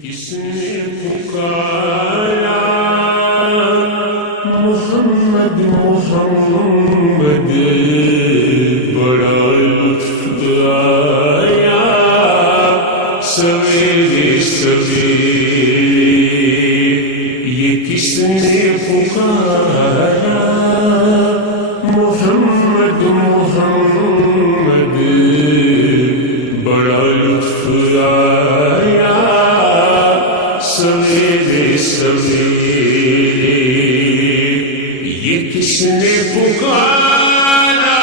کس نے پکارا محمد محمد، بڑا لطف آیا سویرے سویرے، یہ کس نے پکارا محمد محمد، بڑا لطف آیا سویرے سویرے، یہ کس نے پکارا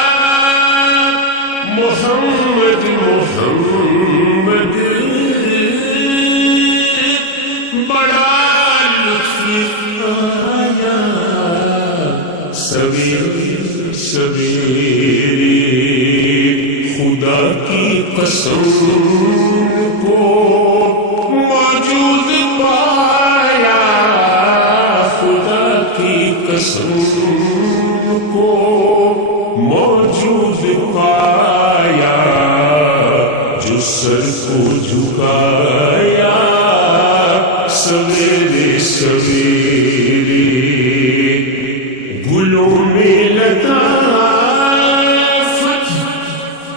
محمد محمد، بڑا لطف آیا سویرے سویرے، خدا کی قسم کو موجود پایا، خدا کی قسم کو موجود پایا، جو سر کو جھکایا سویرے سویرے، گلوں میں لطافت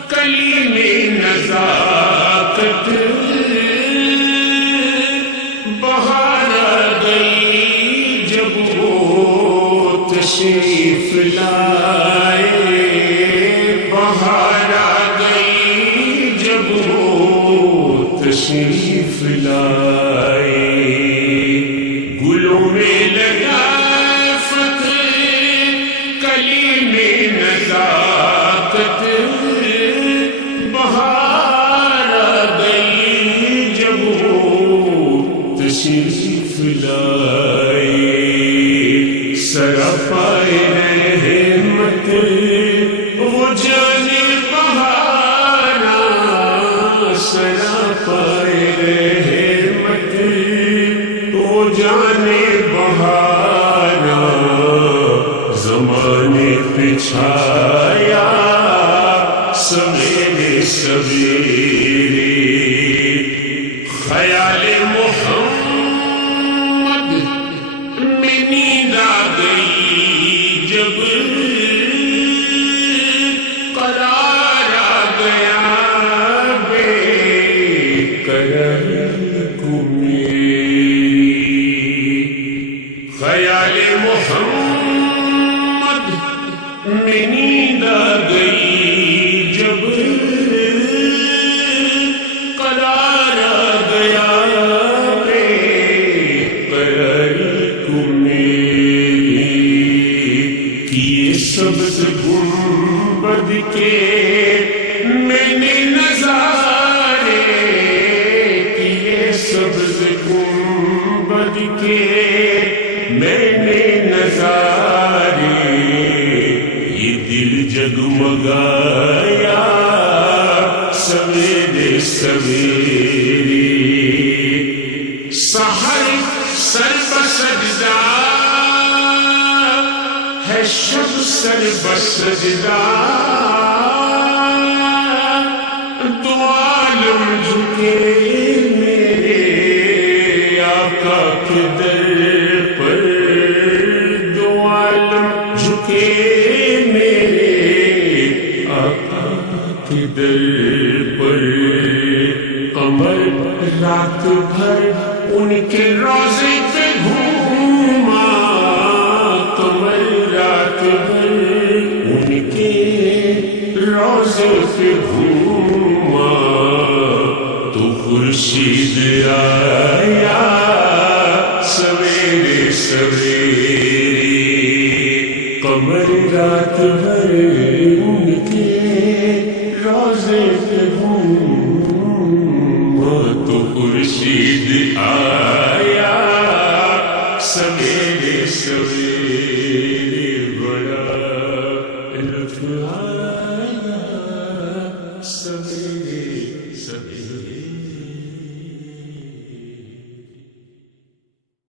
کلی میں نزاکت، بہار آ گئی جب وہ تشریف لائے، بہار آ گئی جب وہ تشریف لائے، گلوں میں لطافت کلی میں نزاکت، بہار آ گئی جب وہ تشریف لائے، سراپائے رحمت وہ جانے بہارا، سراپائے رحمت وہ جانے بہارا، زمانے پہ چھایا سویرے سویرے، خیال محمد میں نیند آ گئی جب، قرار آ گیا بے قرار کو میری، خیال محمد میں نیند آ گئی جب، قرار آ گیا بے قرار کو میری، کیے سبز گنبد کے میں نے نظارے، کیے سبز گنبد کے میں نے نظارے، یہ دل جگمگایا سویرے سویرے، سحر سر بسجدہ ہے شب سر بسجدہ، دو عالم جھکے میرے آقا کے در پر، دو عالم جھکے میرے آقا کے در پر، قمر رات بھر ان کے روضے پہ گھوما، قمر رات بھر ان کے روضے پہ گھوما، تو خورشید آیا سویرے سویرے، قمر رات بھر